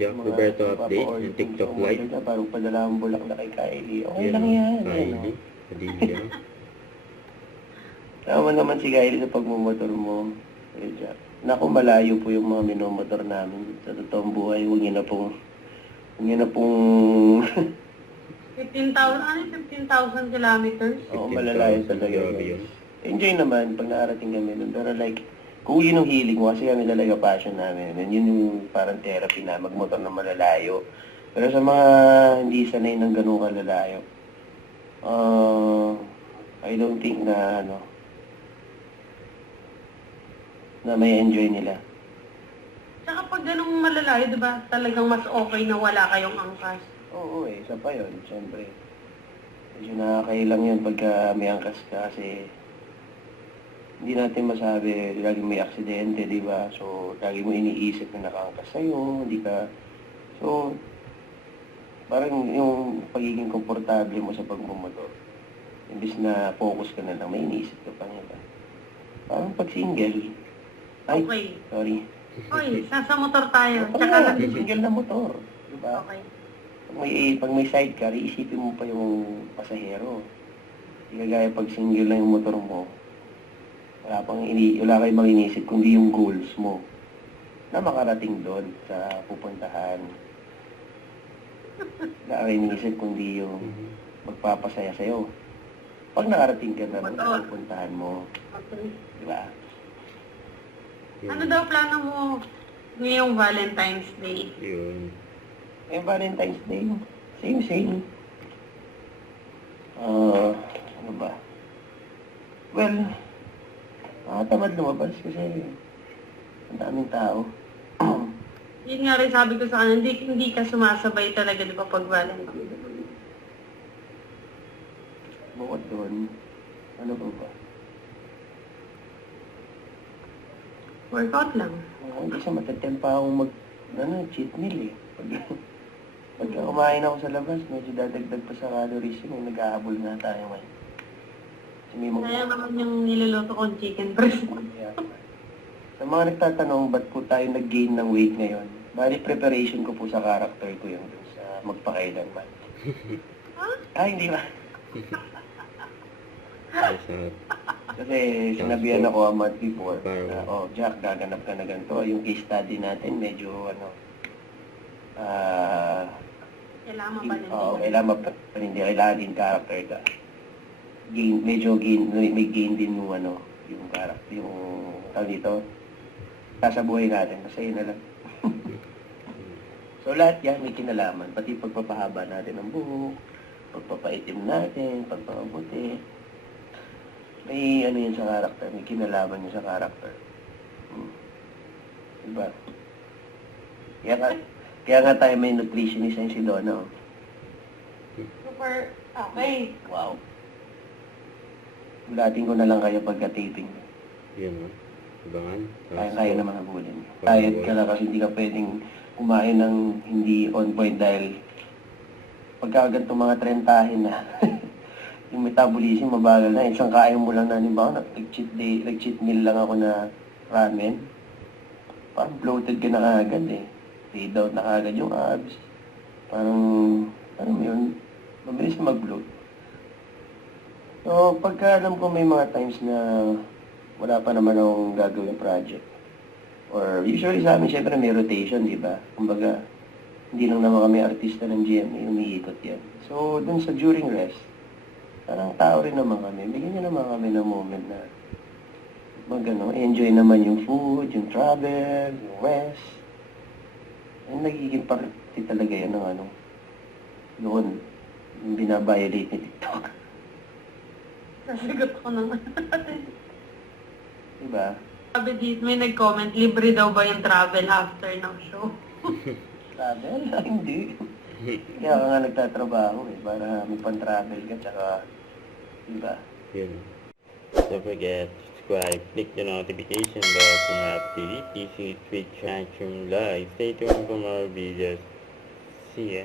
Jack Roberto update ng TikTok live. Parang padala ang bulak na kay Kylie. Okay lang yan. Kylie. Padilla. Tama naman si Kylie sa pagmumotor mo. Jack. Naku, malayo po yung mga minomotor namin. Sa totoong buhay, huwag niyo na pong 15,000 kilometers? Oo, malalayo talaga. Enjoy naman pag nakarating kami nun. Pero like, kung yun yung hilig mo, kasi kami talaga passion namin. And yun yung parang therapy na magmotor na malalayo. Pero sa mga hindi sanay ng ganun kalalayo, I don't think na na may enjoy nila. Tsaka pag ganung malalayo, di ba, talagang mas okay na wala kayong angkas? Oo isa pa yun, siyempre. Medyo nakakailang yun pagka may angkas ka kasi hindi natin masabi, lagi may aksidente, di ba? So, lagi mo iniisip na nakaangkas sa'yo, hindi ka... So, parang yung pagiging komportable mo sa pagmumotor, imbis na focus ka na lang, may iniisip ka pa nga ba? Parang pag single, ay, Okay. sorry. Oy, nasa motor tayo. Tsaka Tsaka single na motor, di ba? Okay. Pag may sidecar, iisipin mo pa yung pasahero. Hindi kagaya pag single lang yung motor mo, wala kayo bang iniisip kundi yung goals mo na makarating doon sa pupuntahan. Wala kayo iniisip kundi yung magpapasaya sa'yo. Pag nakarating ka na sa pupuntahan mo, Okay. di ba? Ano daw plano mo ngayong Valentine's Day? Yun. Eh, Valentine's Day, same. Ano ba? Well, tamad lumabas kasi ang daming tao. Yun nga rin sabi ko sa kanya, hindi ka sumasabay talaga, di ba, pag Valentine's? Bukod doon, ano ba? Workout lang. Hindi siya matatempa akong cheat meal eh. Pagka kumain ako sa labas, medyo dadagdag pa sa calories yun. Nag-ahabol nga tayo ngayon. Kaya naman yung niluluto kong chicken breast. Sa mga nagtatanong, ba't po tayo nag-gain ng weight ngayon? Bali, preparation ko po sa character ko yun sa magpakailanman. Ay, hindi ba? Kasi sinabihan ako a month before na, Jack, gaganap ka na ganito. Yung case study natin, medyo Kailangan mapanindigan. Oo, kailangan mapanindigan. Kailangan din character ka. May gain din yung yung character, yung tawag dito. Sa buhay natin, masaya na lang. So lahat yan may kinalaman. Pati pagpapahaba natin ng buhok, pagpapaitim natin, pagpapabuti. May yun sa character, may kinalaman yun sa character. Diba? Kaya nga tayo may nutritionist na si Donna. Super, okay. Wow. Dating ko na lang kayo pagka-taping. Yun, Abangan. Kaya naman habulin. Diet ka na kasi hindi ka pwedeng kumain ng hindi on point dahil pagka ganito mga trentahin na yung metabolism mabagal na. Isang kain mo lang na, nag-cheat meal lang ako na ramen. Parang bloated ka na agad eh. Fade out na agad yung abs. Parang, yun, mabilis mag-bloat. So, pagka alam ko may mga times na wala pa naman akong gagawin project. Or usually sa amin, syempre may rotation, di ba? Kumbaga, hindi lang naman kami artista ng GMA, umiikot yan. So, dun sa during rest, parang tao rin naman kami. Bigyan niyo naman kami ng moment na enjoy naman yung food, yung travel, yung rest. And nagiging party talaga yan ng doon, yung binabiolate ni TikTok. Sasagot ko naman. Diba? Sabi dito, may nag-comment, libre daw ba yung travel after ng show? Travel? Hindi. Kaya ka nga nagtatrabaho para may pan-travel ka, tsaka, diba? Yun. Don't forget, subscribe, click the notification bell for more activities with Twitch Action Live. Stay tuned for more videos. See ya.